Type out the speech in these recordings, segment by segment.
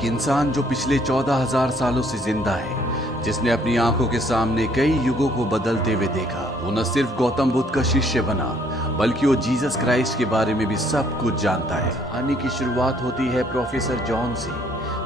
एक इंसान जो पिछले 14,000 सालों से जिंदा है, जिसने अपनी आंखों के सामने कई युगों को बदलते हुए देखा। वो न सिर्फ गौतम बुद्ध का शिष्य बना, बल्कि वो जीसस क्राइस्ट के बारे में भी सब कुछ जानता है। कहानी की शुरुआत होती है प्रोफेसर जॉन से,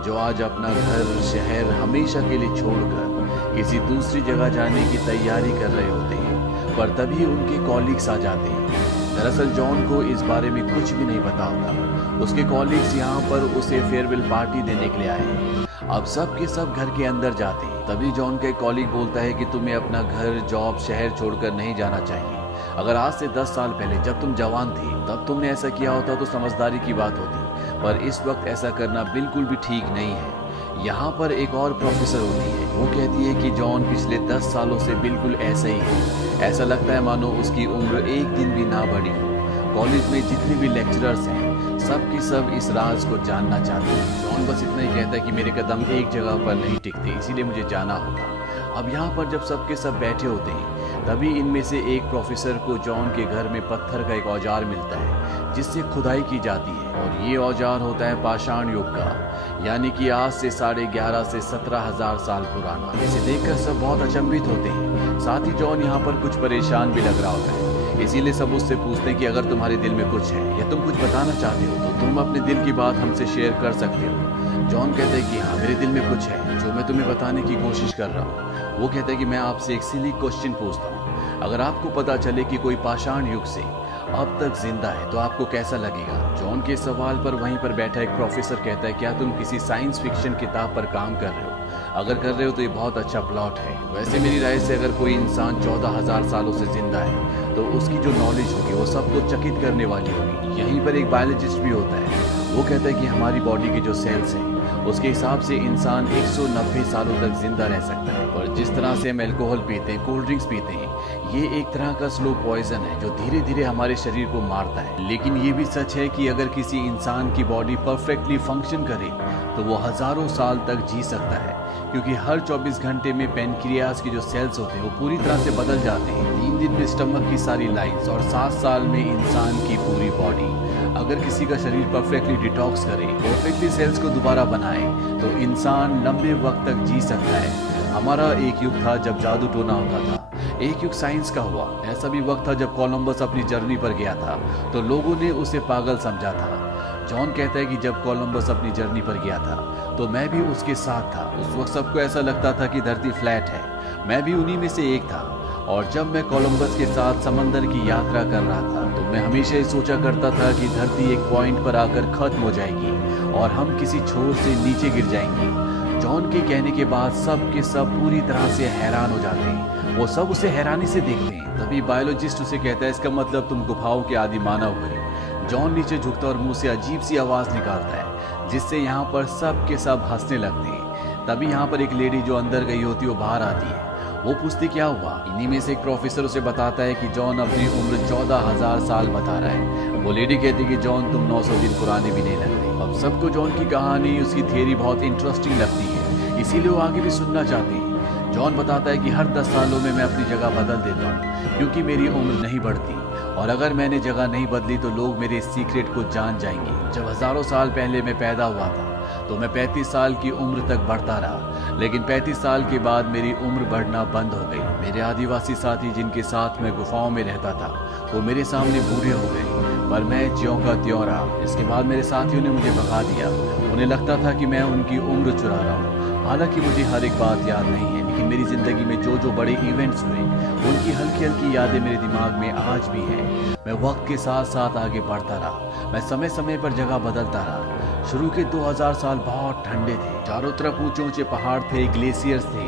जो आज अपना घर शहर हमेशा के लिए छोड़कर किसी दूसरी जगह जाने की तैयारी कर रहे होते हैं। पर तभी उनके कॉलीग्स आ जाते हैं। दरअसल जॉन को इस बारे में कुछ भी नहीं पता होता। उसके कॉलीग्स यहाँ पर उसे फेयरवेल पार्टी देने के लिए आए हैं। अब सब के सब घर के अंदर जाते हैं। तभी जॉन का एक कॉलीग बोलता है कि तुम्हें अपना घर जॉब शहर छोड़कर नहीं जाना चाहिए। अगर आज से 10 साल पहले जब तुम जवान थे तब तुमने ऐसा किया होता तो समझदारी की बात होती, पर इस वक्त ऐसा करना बिल्कुल भी ठीक नहीं है। यहाँ पर एक और प्रोफेसर होती है। वो कहती है कि जॉन पिछले 10 सालों से बिल्कुल ऐसा ही है। ऐसा लगता है मानो उसकी उम्र एक दिन भी ना बढ़ी हो। कॉलेज में जितने भी लेक्चरर्स हैं सब के सब इस राज को जानना चाहते हैं। जॉन बस इतना ही कहता है कि मेरे कदम एक जगह पर नहीं टिकते, इसीलिए मुझे जाना होगा। अब यहाँ पर जब सब के सब बैठे होते हैं तभी इनमें से एक प्रोफेसर को जॉन के घर में पत्थर का एक औजार मिलता है जिससे खुदाई की जाती है। और ये औजार होता है पाषाण युग का, यानी कि आज से 11.5 से 17,000 साल पुराना। इसे देखकर सब बहुत अचंभित होते हैं। साथ ही जॉन यहाँ पर कुछ परेशान भी लग रहा होता है। इसीलिए सब उससे पूछते हैं कि अगर तुम्हारे दिल में कुछ है या तुम कुछ बताना चाहते हो तो तुम अपने दिल की बात हमसे शेयर कर सकते हो। जॉन कहता है कि हाँ, मेरे दिल में कुछ है जो मैं तुम्हें बताने की कोशिश कर रहा हूँ। वो कहता है कि मैं आपसे एक सिली क्वेश्चन पूछता हूँ। अगर आपको पता चले कि कोई पाषाण युग से अब तक जिंदा है तो आपको कैसा लगेगा? जॉन के सवाल पर वहीं पर बैठा एक प्रोफेसर कहता है, क्या तुम किसी साइंस फिक्शन किताब पर काम कर रहे हो? अगर कर रहे हो तो ये बहुत अच्छा प्लॉट है। वैसे मेरी राय से अगर कोई इंसान 14,000 सालों से जिंदा है तो उसकी जो नॉलेज होगी वो सबको चकित करने वाली होगी। यहीं पर एक बायोलॉजिस्ट भी होता है। वो कहता है कि हमारी बॉडी के जो सेल्स हैं उसके हिसाब से इंसान 190 सालों तक जिंदा रह सकता है। पर जिस तरह से हम अल्कोहल पीते हैं, कोल्ड ड्रिंक्स पीते हैं, ये एक तरह का स्लो पॉइजन है जो धीरे धीरे हमारे शरीर को मारता है। लेकिन ये भी सच है कि अगर किसी इंसान की बॉडी परफेक्टली फंक्शन करे तो वो हजारों साल तक जी सकता है, क्योंकि हर 24 घंटे में पेनक्रियास के जो सेल्स होते हैं वो पूरी तरह से बदल जाते हैं। 3 दिन में स्टमक की सारी लाइंस और 7 साल में इंसान की पूरी बॉडी। अगर किसी का शरीर परफेक्टली डिटॉक्स करे, परफेक्टली सेल्स को दोबारा बनाए तो इंसान लंबे वक्त तक जी सकता है। हमारा एक युग था जब जादू टोना होता था, एक युग साइंस का हुआ। ऐसा भी वक्त था जब कोलंबस अपनी जर्नी पर गया था तो लोगों ने उसे पागल समझा था। जॉन कहता है कि जब कोलंबस अपनी जर्नी पर गया था तो मैं भी उसके साथ था। उस वक्त सबको ऐसा लगता था कि धरती फ्लैट है, मैं भी उन्हीं में से एक था। और जब मैं कोलंबस के साथ समंदर की यात्रा कर रहा था तो मैं हमेशा ही सोचा करता था कि धरती एक पॉइंट पर आकर खत्म हो जाएगी और हम किसी छोर से नीचे गिर जाएंगे। जॉन के कहने के बाद सब के सब पूरी तरह से हैरान हो जाते हैं। वो सब उसे हैरानी से देखते हैं। तभी बायोलॉजिस्ट उसे कहता है, इसका मतलब तुम गुफाओं के आदि मानव हुए। जॉन नीचे झुकता और मुंह से अजीब सी आवाज निकालता है जिससे यहाँ पर सब के सब हंसने लगते हैं। तभी यहाँ पर एक लेडी जो अंदर गई होती है वो बाहर आती है। वो पूछती क्या हुआ? इन्हीं में से एक प्रोफेसर उसे बताता है कि जॉन अपनी उम्र 14,000 साल बता रहा है। वो लेडी कहती कि जॉन तुम 900 दिन पुराने भी नहीं लगते। अब सबको जॉन की कहानी, उसकी थियरी बहुत इंटरेस्टिंग लगती है, इसीलिए वो आगे भी सुनना चाहते हैं। जॉन बताता है कि हर 10 सालों में मैं अपनी जगह बदल देता हूँ क्योंकि मेरी उम्र नहीं बढ़ती, और अगर मैंने जगह नहीं बदली तो लोग मेरे सीक्रेट को जान जाएंगे। जब हजारों साल पहले मैं पैदा हुआ था तो मैं 35 साल की उम्र तक बढ़ता रहा, लेकिन 35 साल के बाद मेरी उम्र बढ़ना बंद हो गई। मेरे आदिवासी साथी जिनके साथ मैं गुफाओं में रहता था वो मेरे सामने बूढ़े हो गए, पर मैं ज्यों का त्यों रहा। इसके बाद मेरे साथियों ने मुझे भगा दिया। उन्हें लगता था कि मैं उनकी उम्र चुरा रहा हूँ। हालांकि मुझे हर एक बात याद नहीं है, लेकिन मेरी जिंदगी में जो जो बड़े इवेंट्स हुए उनकी हल्की हल्की यादें मेरे दिमाग में आज भी हैं। मैं वक्त के साथ साथ आगे बढ़ता रहा, मैं समय समय पर जगह बदलता रहा। शुरू के 2000 साल बहुत ठंडे थे, चारों तरफ ऊंचे ऊंचे पहाड़ थे, ग्लेशियर्स थे।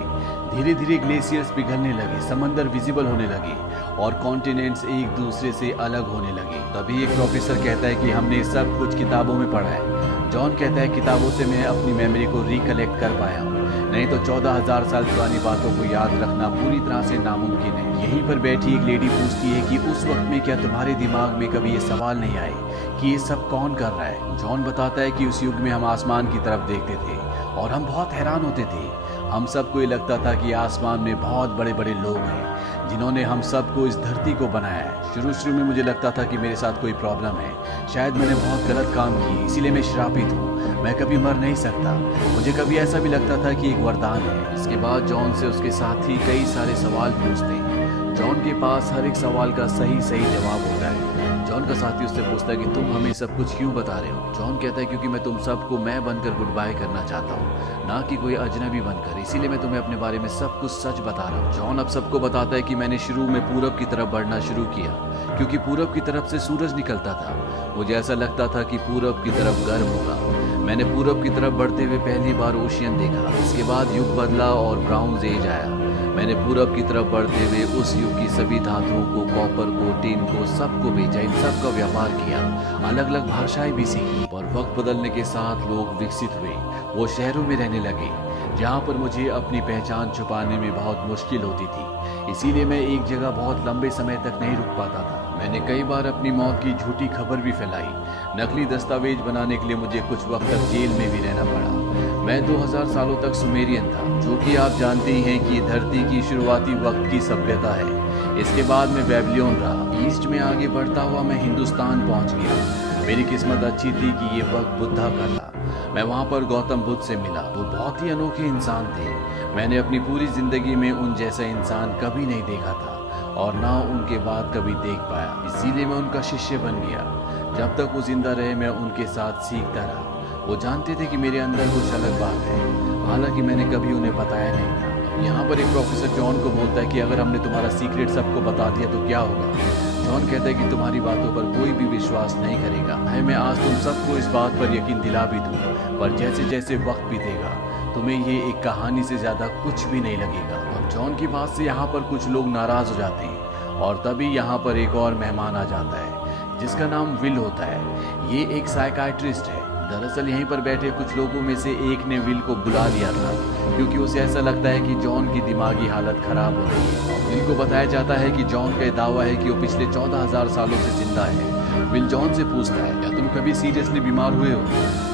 धीरे धीरे ग्लेशियर्स पिघलने लगे, समंदर विजिबल होने लगे और कॉन्टिनेंट्स एक दूसरे से अलग होने लगे। तभी एक प्रोफेसर कहता है कि हमने सब कुछ किताबों में पढ़ा है। जॉन कहता है किताबों से मैं अपनी मेमोरी को रिकलेक्ट कर पाया हूँ, नहीं तो 14,000 साल पुरानी बातों को याद रखना पूरी तरह से नामुमकिन है। यहीं पर बैठी एक लेडी पूछती है कि उस वक्त में क्या तुम्हारे दिमाग में कभी ये सवाल नहीं आए कि ये सब कौन कर रहा है? जॉन बताता है कि उस युग में हम आसमान की तरफ देखते थे और हम बहुत हैरान होते थे। हम सबको ये लगता था कि आसमान में बहुत बड़े बड़े लोग हैं जिन्होंने हम सबको इस धरती को बनाया है। शुरू में मुझे लगता था कि मेरे साथ कोई प्रॉब्लम है, शायद मैंने बहुत गलत काम किए, इसीलिए मैं श्रापित हूँ, मैं कभी मर नहीं सकता। मुझे कभी ऐसा भी लगता था कि एक वरदान है। इसके बाद जॉन से उसके साथी कई सारे सवाल पूछते हैं। जॉन के पास हर एक सवाल का सही जवाब होता है। जॉन का साथी उससे पूछता है कि तुम हमें सब कुछ क्यों बता रहे हो। जॉन कहता है क्योंकि मैं तुम सबको मैं बनकर गुड बाय करना चाहता हूँ, ना कि कोई अजनबी बनकर, इसीलिए मैं तुम्हें अपने बारे में सब कुछ सच बता रहा हूँ। जॉन अब सबको बताता है कि मैंने शुरू में पूरब की तरफ बढ़ना शुरू किया, क्योंकि पूरब की तरफ से सूरज निकलता था। मुझे ऐसा लगता था कि पूरब की तरफ गर्म होगा। मैंने पूरब की तरफ बढ़ते हुए पहली बार ओशियन देखा। इसके बाद युग बदला और ब्राउन एज आया। मैंने पूरब की तरफ बढ़ते हुए उस युग की सभी धातुओं को, कॉपर को, टिन को, सबको बेचा, इन सब का व्यापार किया, अलग अलग भाषाएं भी सीखी। और वक्त बदलने के साथ लोग विकसित हुए, वो शहरों में रहने लगे जहाँ पर मुझे अपनी पहचान छुपाने में बहुत मुश्किल होती थी। इसीलिए मैं एक जगह बहुत लंबे समय तक नहीं रुक पाता था। मैंने कई बार अपनी मौत की झूठी खबर भी फैलाई। नकली दस्तावेज बनाने के लिए मुझे कुछ वक्त तक जेल में भी रहना पड़ा। मैं 2000 सालों तक सुमेरियन था, जो कि आप जानते ही हैं कि धरती की शुरुआती वक्त की सभ्यता है। इसके बाद मैं बेबीलोन रहा। ईस्ट में आगे बढ़ता हुआ मैं हिंदुस्तान पहुंच गया। मेरी किस्मत अच्छी थी कि ये वक्त बुद्धा का था। मैं वहाँ पर गौतम बुद्ध से मिला। वो बहुत ही अनोखे इंसान थे। मैंने अपनी पूरी जिंदगी में उन जैसा इंसान कभी नहीं देखा था और ना उनके बाद कभी देख पाया। इसीलिए मैं उनका शिष्य बन गया। जब तक वो जिंदा रहे मैं उनके साथ सीखता रहा। वो जानते थे कि मेरे अंदर कुछ अलग बात है, हालांकि मैंने कभी उन्हें बताया नहीं था। यहाँ पर एक प्रोफेसर जॉन को बोलता है कि अगर हमने तुम्हारा सीक्रेट सबको बता दिया तो क्या होगा। जॉन कहता है कि तुम्हारी बातों पर कोई भी विश्वास नहीं करेगा। मैं आज तुम सबको इस बात पर यकीन दिला भी दूँ, पर जैसे जैसे वक्त बीतेगा तुम्हें ये एक कहानी से ज्यादा कुछ भी नहीं लगेगा। अब जॉन की बात से यहाँ पर कुछ लोग नाराज हो जाते हैं और तभी यहाँ पर एक और मेहमान आ जाता है जिसका नाम विल होता है। ये एक साइकाइट्रिस्ट है। दरअसल यहीं पर बैठे कुछ लोगों में से एक ने विल को बुला लिया था क्योंकि उसे ऐसा लगता है कि जॉन की दिमागी हालत खराब हो रही है। विल को बताया जाता है कि जॉन का दावा है कि वो पिछले 14,000 सालों से जिंदा है। विल जॉन से पूछता है क्या तुम कभी सीरियसली बीमार हुए हो।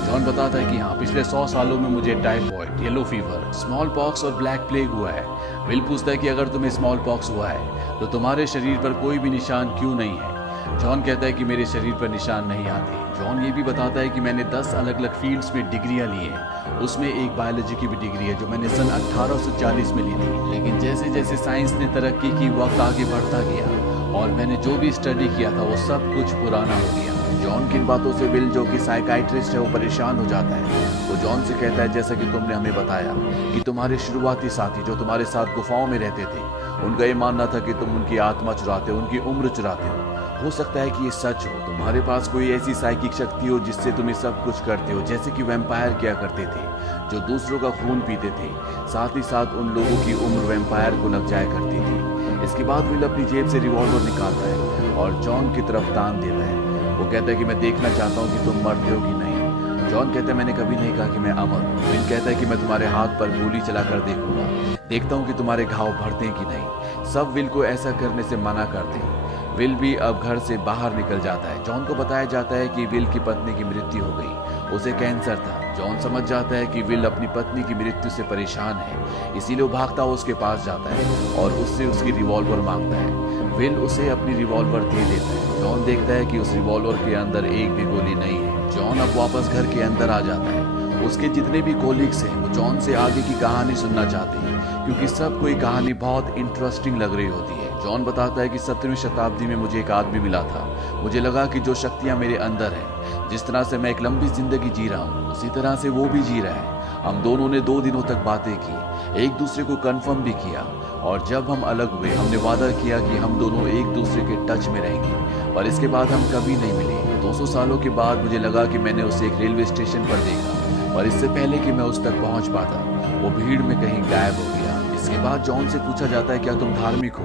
जॉन बताता है कि हाँ, पिछले 100 सालों में मुझे typhoid, yellow fever, small pox और ब्लैक प्लेग हुआ है। विल पूछता है कि अगर तुम्हें स्मॉल पॉक्स हुआ है तो तुम्हारे शरीर पर कोई भी निशान क्यों नहीं है। जॉन कहता है कि मेरे शरीर पर निशान नहीं आते। जॉन ये भी बताता है कि मैंने 10 अलग अलग फील्ड्स में डिग्रियां ली हैं। उसमें एक बायोलॉजी की भी डिग्री है जो मैंने सन 1840 में ली थी। लेकिन जैसे जैसे साइंस ने तरक्की की, वक्त आगे बढ़ता गया और मैंने जो भी स्टडी किया था वो सब कुछ पुराना हो गया। जॉन की इन बातों से विल, जो कि साइकाइट्रिस्ट है, वो परेशान हो जाता है। वो जॉन से कहता है जैसा कि तुमने हमें बताया कि तुम्हारे शुरुआती साथी जो तुम्हारे साथ गुफाओं में रहते थे, उनका ये मानना था कि तुम उनकी आत्मा चुराते हो, उनकी उम्र चुराते हो सकता है कि ये सच हो। तुम्हारे पास कोई ऐसी साइकिक शक्ति हो जिससे तुम ये सब कुछ करते हो, जैसे कि वैम्पायर किया करते थे जो दूसरों का खून पीते थे। साथ ही साथ उन लोगों की उम्र वैम्पायर को लग जाया करती थी। इसके बाद विल अपनी जेब से रिवॉल्वर निकालता है और जॉन की तरफ तान देता है। वो कहता है कि मैं देखना चाहता हूँ कि तुम मरते हो कि नहीं। जॉन कहता है मैंने कभी नहीं कहा कि मैं अमर हूँ। विल कहता है कि मैं तुम्हारे हाथ पर गोली चलाकर देखूंगा, देखता हूँ कि तुम्हारे घाव भरते हैं कि नहीं। सब विल को ऐसा करने से मना करते हैं। विल भी अब घर से बाहर निकल जाता है। जॉन को बताया जाता है कि विल की पत्नी की मृत्यु हो गई, उसे कैंसर था। जॉन समझ जाता है कि विल अपनी पत्नी की मृत्यु से परेशान है, इसीलिए वो भागता हुआ उसके पास जाता है और उससे उसकी रिवॉल्वर मांगता है। विल उसे अपनी रिवॉल्वर दे देता है। जॉन देखता है कि उस रिवॉल्वर के अंदर एक भी गोली नहीं है। जॉन अब वापस घर के अंदर आ जाता है। उसके जितने भी कोलीग्स हैं वो जॉन से आगे की कहानी सुनना चाहते हैं क्योंकि सबको ये कहानी बहुत इंटरेस्टिंग लग रही होती है। जॉन बताता है कि 17वीं शताब्दी में मुझे एक आदमी मिला था। मुझे लगा कि जो शक्तियां मेरे अंदर हैं, जिस तरह से मैं एक लंबी जिंदगी जी रहा हूँ, उसी तरह से वो भी जी रहा है। हम दोनों ने 2 दिनों तक बातें की, एक दूसरे को कंफर्म भी किया और जब हम अलग हुए हमने वादा किया कि हम दोनों एक दूसरे के टच में रहेंगे, पर इसके बाद हम कभी नहीं मिले। 200 सालों के बाद मुझे लगा कि मैंने उसे एक रेलवे स्टेशन पर देखा और इससे पहले कि मैं उस तक पहुंच पाता वो भीड़ में कहीं गायब हो गया। इसके बाद जॉन से पूछा जाता है क्या तुम धार्मिक हो।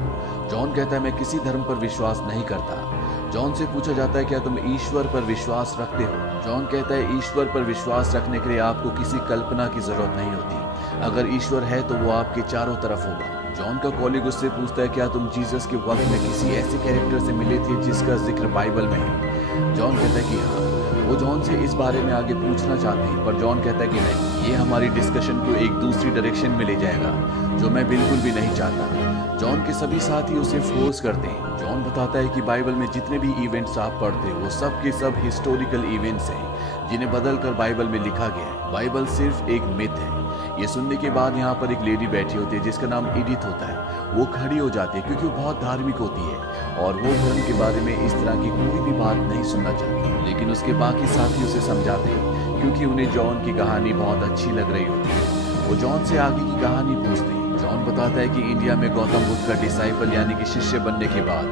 जॉन कहता है मैं किसी धर्म पर विश्वास नहीं करता। जॉन से पूछा जाता है क्या तुम ईश्वर पर विश्वास रखते हो। जॉन कहता है ईश्वर पर विश्वास रखने के लिए आपको किसी कल्पना की जरूरत नहीं होती। अगर ईश्वर है तो वो आपके चारों तरफ होगा। जॉन का कॉलीग उससे पूछता है क्या तुम जीसस के वक्त में किसी ऐसे कैरेक्टर से मिले थे जिसका जिक्र बाइबल में है। जॉन कहता है कि हाँ। वो जॉन से इस बारे में आगे पूछना चाहते हैं पर जॉन कहता है कि नहीं, ये हमारी डिस्कशन को एक दूसरी डायरेक्शन में ले जाएगा जो मैं बिल्कुल भी नहीं चाहता। जॉन के सभी साथी उसे फोर्स करते हैं। जॉन बताता है कि बाइबल में जितने भी इवेंट्स आप पढ़ते हो वो सब के सब हिस्टोरिकल इवेंट्स हैं जिन्हें बदल कर बाइबल में लिखा गया है। बाइबल सिर्फ एक मिथ है। ये सुनने के बाद यहाँ पर एक लेडी बैठी होती है जिसका नाम एडिथ होता है। वो खड़ी हो जाती है क्योंकि वो बहुत धार्मिक होती है और वो धर्म के बारे में इस तरह की कोई भी बात नहीं सुनना चाहती, लेकिन उसके बाकी साथी उसे समझाते हैं क्योंकि उन्हें जॉन की कहानी बहुत अच्छी लग रही होती है। वो जॉन से आगे की कहानी पूछते हैं। जॉन बताता है कि इंडिया में गौतम बुद्ध का डिसाइपल यानी कि शिष्य बनने के बाद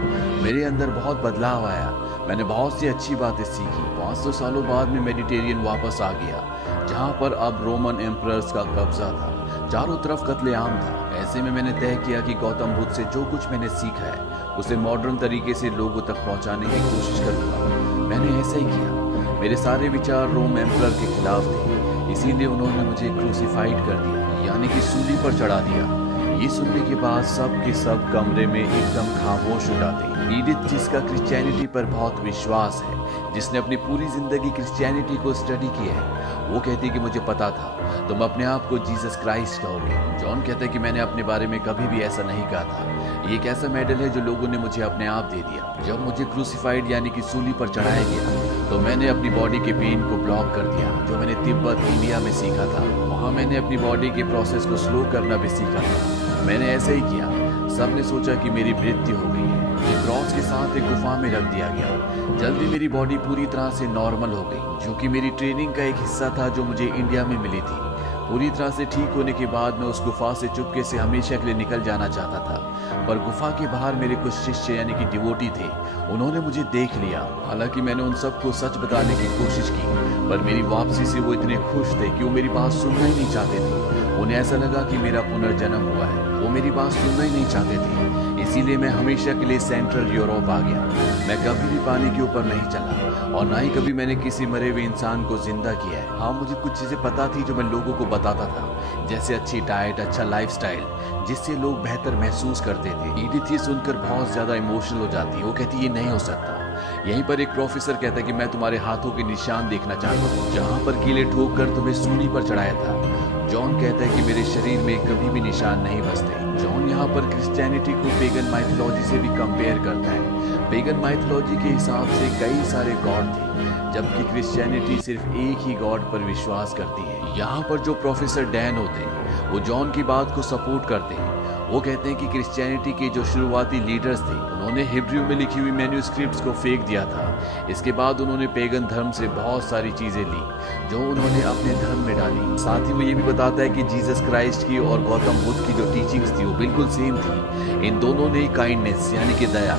मेरे अंदर बहुत बदलाव आया। मैंने बहुत सी अच्छी बातें सीखी। 500 सालों बाद में मेडिटेरियन वापस आ गया जहाँ पर अब रोमन एम्परर्स का कब्जा था। चारों तरफ कत्लेआम था। ऐसे में मैंने तय किया कि गौतम बुद्ध से जो कुछ मैंने सीखा है उसे मॉडर्न तरीके से लोगों तक पहुंचाने की कोशिश करूंगा। मैंने ऐसा ही किया। मेरे सारे विचार रोम एम्परर के खिलाफ थे, इसीलिए उन्होंने मुझे क्रूसिफाइड कर दिया यानी कि सूली पर चढ़ा दिया। ये सुनने के बाद सब के सब कमरे में एकदम खामोश हो जाते हैं। एडिथ, जिसका क्रिश्चियनिटी पर बहुत विश्वास है, जिसने अपनी पूरी जिंदगी क्रिश्चियनिटी को स्टडी किया है, वो कहती है कि मुझे पता था तुम अपने आप को जीसस क्राइस्ट कहोगे। जॉन कहता है कि मैंने अपने बारे में कभी भी ऐसा नहीं कहा था। ये एक ऐसा मेडल है जो लोगों ने मुझे अपने आप दे दिया। जब मुझे क्रूसिफाइड यानी कि सूली पर चढ़ाया गया तो मैंने अपनी बॉडी के पेन को ब्लॉक कर दिया जो मैंने तिब्बत इंडिया में सीखा था। वहाँ मैंने अपनी बॉडी के प्रोसेस को स्लो करना भी सीखा था। मैंने ऐसे ही किया। सबने सोचा कि मेरी मृत्यु हो गई है। मुझे क्रॉस के साथ एक गुफा में रख दिया गया। जल्दी मेरी बॉडी पूरी तरह से नॉर्मल हो गई, जो कि मेरी ट्रेनिंग का एक हिस्सा था जो मुझे इंडिया में मिली थी। पूरी तरह से ठीक होने के बाद मैं उस गुफा से चुपके से हमेशा के लिए निकल जाना चाहता था, पर गुफा के बाहर मेरे कुछ शिष्य यानी कि डिवोटी थे। उन्होंने मुझे देख लिया। हालांकि मैंने उन सबको सच बताने की कोशिश की, पर मेरी वापसी से वो इतने खुश थे कि वो मेरी बात सुनना ही नहीं चाहते थे। उन्हें ऐसा लगा कि मेरा पुनर्जन्म हुआ है। वो मेरी बात सुनना ही नहीं चाहते थे, इसीलिए मैं हमेशा के लिए सेंट्रल यूरोप आ गया। मैं कभी भी पानी के ऊपर नहीं चला और ना ही कभी मैंने किसी मरे हुए इंसान को जिंदा किया है। हाँ, मुझे कुछ चीजें पता थी जो मैं लोगों को बताता था, जैसे अच्छी डाइट, अच्छा लाइफस्टाइल, जिससे लोग बेहतर महसूस करते थे। एडिथ ये सुनकर बहुत ज्यादा इमोशनल हो जाती है। वो कहती ये नहीं हो सकता। यहीं पर एक प्रोफेसर कहता है कि मैं तुम्हारे हाथों के निशान देखना चाहता हूँ जहाँ पर कीले ठोक कर तुम्हें सूली पर चढ़ाया था। जॉन कहता है कि मेरे शरीर में कभी भी निशान नहीं बसते। जॉन यहाँ पर क्रिश्चियनिटी को पेगन माइथोलॉजी से भी कंपेयर करता है। पेगन माइथोलॉजी के हिसाब से कई सारे गॉड थे, जबकि क्रिश्चियनिटी सिर्फ एक ही गॉड पर विश्वास करती है। यहाँ पर जो प्रोफेसर डैन होते हैं वो जॉन की बात को सपोर्ट करते हैं। वो कहते हैं कि क्रिश्चियनिटी के जो शुरुआती लीडर्स थे उन्होंने हिब्रू में लिखी हुई मैन्यूस्क्रिप्ट्स को फेंक दिया था। इसके बाद उन्होंने पेगन धर्म से बहुत सारी चीजें ली जो उन्होंने अपने धर्म में डाली। साथ ही वो ये भी बताता है कि जीसस क्राइस्ट की और गौतम बुद्ध की जो टीचिंग्स थी वो बिल्कुल सेम थी। इन दोनों ने काइंडनेस यानी कि दया,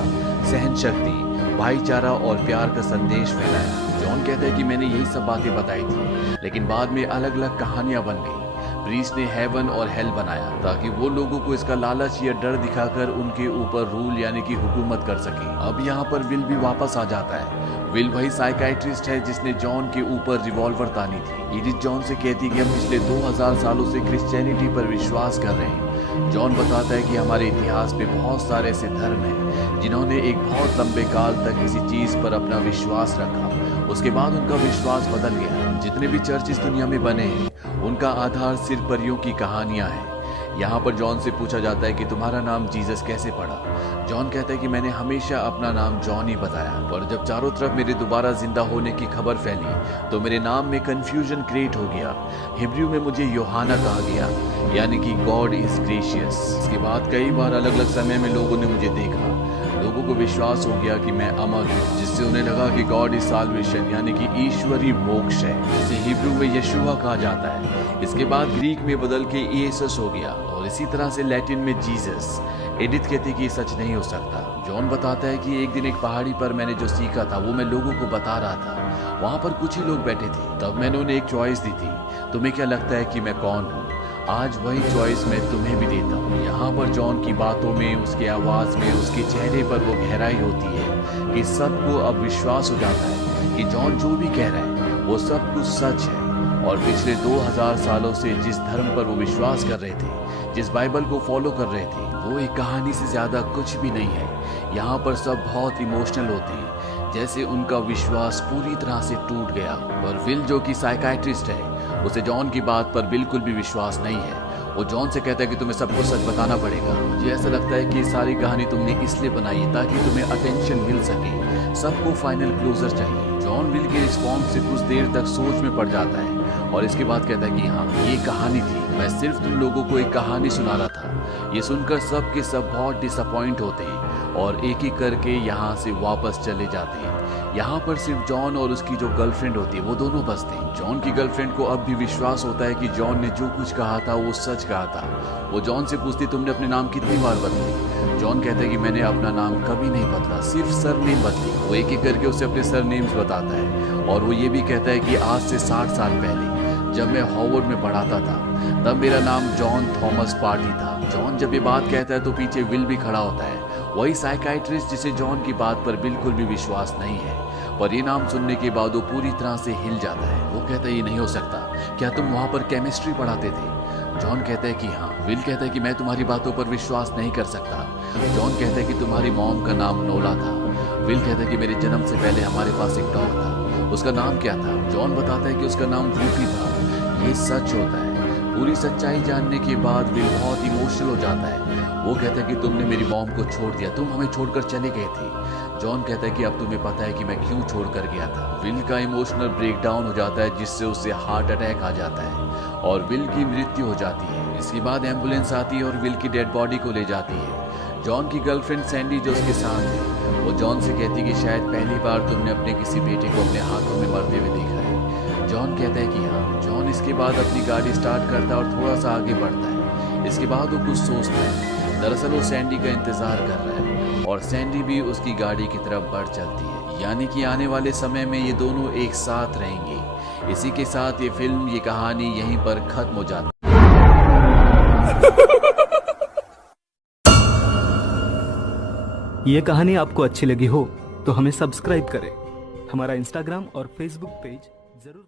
सहन शक्ति, भाईचारा और प्यार का संदेश फैलाया। जॉन कहता है कि मैंने यही सब बातें बताई थी, लेकिन बाद में अलग अलग कहानियां बन गई। प्रीस्ट ने हेवन और हेल बनाया ताकि वो लोगों को इसका लालच या डर दिखाकर उनके ऊपर रूल यानी कि हुकूमत कर सके। अब यहाँ पर विल भी वापस आ जाता है। विल वही साइकाइट्रिस्ट है जिसने जॉन के ऊपर रिवॉल्वर तानी थी। एडिथ जॉन से कहती कि हम पिछले 2000 सालों से क्रिश्चियनिटी पर विश्वास कर रहे हैं। जॉन बताता है कि हमारे इतिहास में बहुत सारे ऐसे धर्म हैं जिन्होंने एक बहुत लंबे काल तक किसी चीज पर अपना विश्वास रखा, उसके बाद उनका विश्वास बदल गया। जितने भी चर्च इस दुनिया में बने हैं उनका आधार सिर्फ परियों की कहानियां हैं। यहाँ पर जॉन से पूछा जाता है कि तुम्हारा नाम जीसस कैसे पड़ा। जॉन कहता है कि मैंने हमेशा अपना नाम जॉन ही बताया, पर जब चारों तरफ मेरे दोबारा जिंदा होने की खबर फैली तो मेरे नाम में कंफ्यूजन क्रिएट हो गया। हिब्रू में मुझे यूहन्ना कहा गया यानी कि गॉड इज ग्रेशियस। इसके बाद कई बार अलग अलग समय में लोगों ने मुझे देखा। लोगों को विश्वास हो गया कि मैं अमर हूँ, जिससे उन्हें लगा कि गॉड इज साल्वेशन यानी कि ईश्वरी मोक्ष है, जिसे हिब्रू में यशुआ कहा जाता है। इसके बाद ग्रीक में बदल के इयेसुस हो गया और इसी तरह से लैटिन में जीसस। एडिथ कहती कि ये सच नहीं हो सकता। जॉन बताता है कि एक दिन एक पहाड़ी पर मैंने जो सीखा था वो मैं लोगों को बता रहा था। वहाँ पर कुछ ही लोग बैठे थे। तब मैंने उन्हें एक चॉइस दी थी, तुम्हें क्या लगता है कि मैं कौन हूँ? आज वही चॉइस मैं तुम्हें भी देता हूँ। यहाँ पर जॉन की बातों में, उसके आवाज में, उसके चेहरे पर वो गहराई होती है कि सबको अब विश्वास हो जाता है कि जॉन जो भी कह रहा है वो सब कुछ सच है। और पिछले 2000 सालों से जिस धर्म पर वो विश्वास कर रहे थे, जिस बाइबल को फॉलो कर रहे थे, वो एक कहानी से ज्यादा कुछ भी नहीं है। यहाँ पर सब बहुत इमोशनल होते हैं, जैसे उनका विश्वास पूरी तरह से टूट गया। और विल जो कि साइकाइट्रिस्ट है, उसे जॉन की बात पर बिल्कुल भी विश्वास नहीं है। वो जॉन से कहता है कि तुम्हें सबको सच बताना पड़ेगा। मुझे ऐसा लगता है कि ये सारी कहानी तुमने इसलिए बनाई है ताकि तुम्हें अटेंशन मिल सके, सबको फाइनल क्लोजर चाहिए। जॉन विल के रिस्पॉन्स से कुछ देर तक सोच में पड़ जाता है और इसके बाद कहता है कि हाँ, ये कहानी थी, मैं सिर्फ तुम लोगों को एक कहानी सुना रहा था। ये सुनकर सब के सब बहुत डिसअपॉइंट होते हैं और एक एक करके यहाँ से वापस चले जाते हैं। यहाँ पर सिर्फ जॉन और उसकी जो गर्लफ्रेंड होती है वो दोनों बचते हैं। जॉन की गर्लफ्रेंड को अब भी विश्वास होता है कि जॉन ने जो कुछ कहा था वो सच कहा था। वो जॉन से पूछती, तुमने अपने नाम कितनी बार बदले? जॉन कहता है कि मैंने अपना नाम कभी नहीं बदला, सिर्फ सरनेम बदली। वो एक एक करके उसे अपने सरनेम्स बताता है और वो ये भी कहता है कि आज से 60 साल पहले जब मैं हॉवर्ड में पढ़ाता था तब मेरा नाम जॉन थॉमस पार्टी था। जॉन जब ये बात कहता है तो पीछे विल भी खड़ा होता है, वही साइकाइट्रिस्ट जिसे जॉन की बात पर बिल्कुल भी विश्वास नहीं है। पर ये नाम सुनने के बाद वो पूरी तरह से हिल जाता है। वो कहता है ये नहीं हो सकता, क्या तुम वहाँ पर केमिस्ट्री पढ़ाते थे? जॉन कहता है कि हाँ। विल कहता है कि मैं तुम्हारी बातों पर विश्वास नहीं कर सकता। जॉन कहता है कि तुम्हारी मॉम का नाम नोला था। विल कहता है कि मेरे जन्म से पहले हमारे पास एक डॉग था, उसका नाम क्या था? जॉन बताता है कि उसका नाम वूफी था। ये सच होता है। पूरी सच्चाई जानने के बाद विल बहुत इमोशनल हो जाता है। वो कहता है कि तुमने मेरी मॉम को छोड़ दिया, तुम हमें छोड़कर चले गए थे। जॉन कहता है कि अब तुम्हें पता है कि मैं क्यों छोड़कर गया था। विल का इमोशनल ब्रेकडाउन हो जाता है जिससे उसे हार्ट अटैक आ जाता है और विल की मृत्यु हो जाती है। इसके बाद एम्बुलेंस आती है और विल की डेड बॉडी को ले जाती है। जॉन की गर्लफ्रेंड सैंडी जो उसके साथ है वो जॉन से कहती है कि शायद पहली बार तुमने अपने किसी बेटे को अपने हाथों में मरते हुए देखा है। जॉन कहता है कि हाँ। जॉन इसके बाद अपनी गाड़ी स्टार्ट करता है और थोड़ा सा आगे बढ़ता है। इसके बाद वो कुछ सोचता है। दरअसल वो सैंडी का इंतजार कर रहा है और सैंडी भी उसकी गाड़ी की तरफ बढ़ चलती है, यानी कि आने वाले समय में ये दोनों एक साथ रहेंगे। इसी के साथ ये फिल्म, ये कहानी यहीं पर खत्म हो जाती है। ये कहानी आपको अच्छी लगी हो तो हमें सब्सक्राइब करें, हमारा इंस्टाग्राम और फेसबुक पेज जरूर